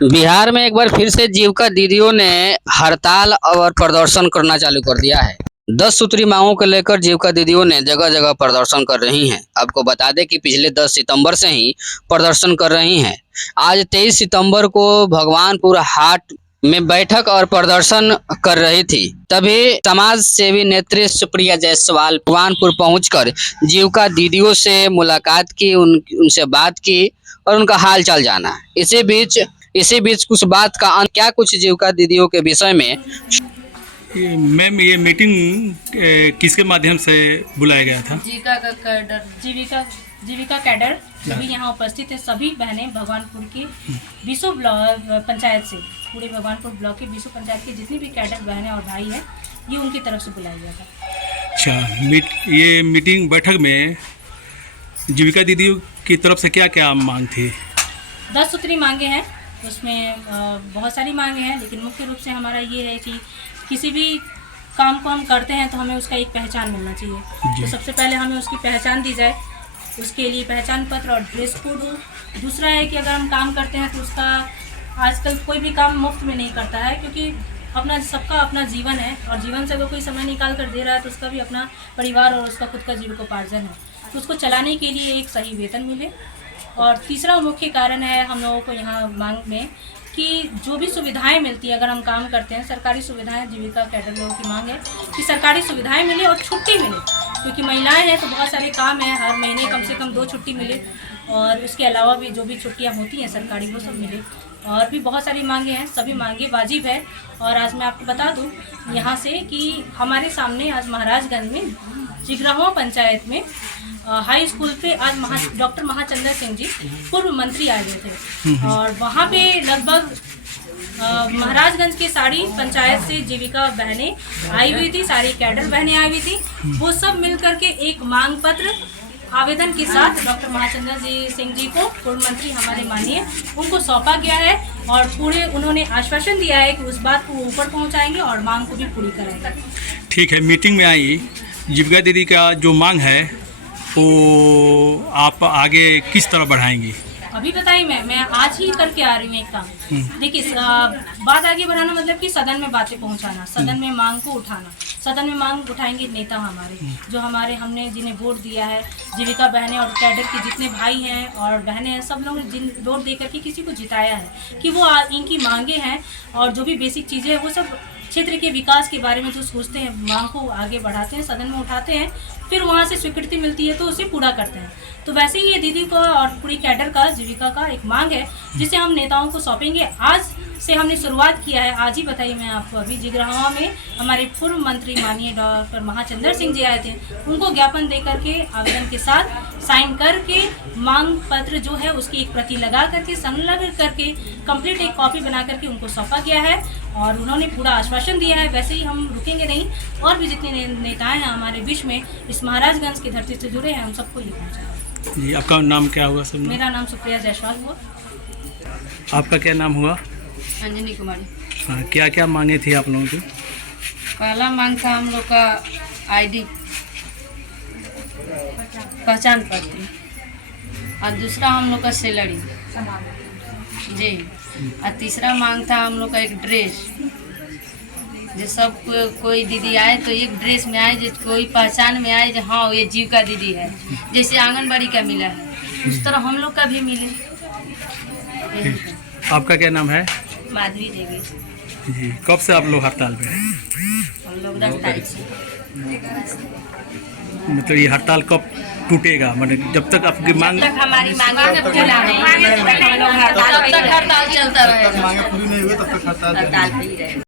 बिहार में एक बार फिर से जीविका दीदियों ने हड़ताल और प्रदर्शन करना चालू कर दिया है। 10 सूत्री मांगों को लेकर जीविका दीदियों ने जगह जगह प्रदर्शन कर रही हैं। आपको बता दें कि पिछले 10 सितंबर से ही प्रदर्शन कर रही हैं। आज 23 सितंबर को भगवानपुर हाट में बैठक और प्रदर्शन कर रही थी। तभी समाज सेवी नेत्री सुप्रिया जायसवाल भगवानपुर पहुंचकर जीविका दीदियों से मुलाकात की, उनसे बात की और उनका हाल चाल जाना। इसी बीच कुछ बात का क्या कुछ जीविका दीदियों के विषय में। मैम, ये मीटिंग किसके माध्यम से बुलाया गया था? जीविका कैडर सभी यहाँ उपस्थित है। सभी बहनें भगवानपुर की बीसों ब्लॉक पंचायत से, पूरे भगवानपुर ब्लॉक की बीसों पंचायत के जितनी भी कैडर बहनें और भाई हैं, ये उनकी तरफ से बुलाया गया था। अच्छा, ये मीटिंग बैठक में जीविका दीदी की तरफ से क्या क्या मांग थी? 10 सूत्री मांगे हैं, उसमें बहुत सारी मांगे हैं, लेकिन मुख्य रूप से हमारा ये है कि किसी भी काम को हम करते हैं तो हमें उसका एक पहचान मिलना चाहिए। तो सबसे पहले हमें उसकी पहचान दी जाए, उसके लिए पहचान पत्र और ड्रेस कोड हो। दूसरा है कि अगर हम काम करते हैं तो उसका, आजकल कोई भी काम मुफ्त में नहीं करता है, क्योंकि सबका अपना जीवन है और जीवन से अगर कोई समय निकाल कर दे रहा है तो उसका भी अपना परिवार और उसका खुद का जीविकोपार्जन है, तो उसको चलाने के लिए एक सही वेतन मिले। और तीसरा मुख्य कारण है हम लोगों को यहाँ मांग में कि जो भी सुविधाएं मिलती हैं अगर हम काम करते हैं, सरकारी सुविधाएं, जीविका कैडर लोगों की मांग है कि सरकारी सुविधाएं मिले और छुट्टी मिले, क्योंकि महिलाएं हैं तो बहुत सारे काम हैं, हर महीने कम से कम 2 छुट्टी मिले और उसके अलावा भी जो भी छुट्टियां होती हैं सरकारी वो सब मिले। और भी बहुत सारी मांगे हैं, सभी मांगे वाजिब है। और आज मैं आपको बता दूं यहाँ से कि हमारे सामने आज महाराजगंज में जिगरावा पंचायत में हाई स्कूल पे आज डॉक्टर महाचंद्र सिंह जी पूर्व मंत्री आए हुए थे और वहाँ पे लगभग महाराजगंज के सारी पंचायत से जीविका बहनें आई हुई थी, सारी कैडर बहनें आई हुई थी। वो सब मिलकर के एक मांग पत्र आवेदन के साथ डॉक्टर महाचंद्र सिंह जी को, पूर्व मंत्री हमारे माननीय, उनको सौंपा गया है और पूरे उन्होंने आश्वासन दिया है कि उस बात को ऊपर पहुंचाएंगे और मांग को भी पूरी करेंगे। ठीक है, मीटिंग में आई जीविका दीदी का जो मांग है वो आप आगे किस तरह बढ़ाएंगी? अभी बताइए, मैं आज ही करके आ रही हूँ एक काम। देखिए, बात आगे बढ़ाना मतलब कि सदन में बातें पहुँचाना, सदन में मांग को उठाना। सदन में मांग उठाएंगे नेता हमारे, जो हमने जिन्हें वोट दिया है, जीविका बहनें और कैडर के जितने भाई हैं और बहनें हैं, सब लोग जिन वोट दे करके किसी को जिताया है कि वो इनकी मांगे हैं और जो भी बेसिक चीज़ें हैं वो सब क्षेत्र के विकास के बारे में जो सोचते हैं, मांग को आगे बढ़ाते हैं, सदन में उठाते हैं, फिर वहाँ से स्वीकृति मिलती है तो उसे पूरा करते हैं। तो वैसे ही ये दीदी का और पूरी कैडर का, जीविका का एक मांग है जिसे हम नेताओं को सौंपेंगे। आज से हमने शुरुआत किया है, आज ही बताइए मैं आपको, अभी जिगरावा में हमारे पूर्व मंत्री माननीय डॉक्टर महाचंद्र सिंह जी आए थे, उनको ज्ञापन दे करके आवेदन के साथ साइन करके मांग पत्र जो है उसकी एक प्रति लगा करके, संलग्न करके, कंप्लीट एक कॉपी बना करके उनको सौंपा गया है और उन्होंने पूरा आश्वासन दिया है। वैसे ही हम रुकेंगे नहीं, और भी जितने नेताएं हैं हमारे बीच में इस महाराजगंज की धरती से जुड़े हैं, हम सबको ये पहुँचाएंगे। जी, आपका नाम क्या हुआ सर? मेरा नाम सुप्रिया जायसवाल हुआ। आपका क्या नाम हुआ? अंजनी कुमारी। हाँ, क्या क्या मांगे थी आप लोगों की? पहला मांग था हम लोग का आईडी, पहचान पत्र, और दूसरा हम लोग का सैलरी जी, और तीसरा मांग था हम लोग का एक ड्रेस, जो सब कोई दीदी आए तो एक ड्रेस में आए, जो कोई पहचान में आए जो हाँ ये जीविका दीदी है, जैसे आंगनबाड़ी का मिला है उस तरह हम लोग का भी मिले। आपका क्या नाम है? माधवी देवी। जी, कब से आप लोग हड़ताल पे हैं? हम लोग 10 तारीख से। मतलब ये हड़ताल कब टूटेगा? मतलब जब तक आपकी मांग, जब तक हमारी मांगे पूरा नहीं, हम लोग हड़ताल तब तक हड़ताल चलता रहेगा। मांगे पूरी नहीं हुई तब तक हड़ताल पे ही रहेगा।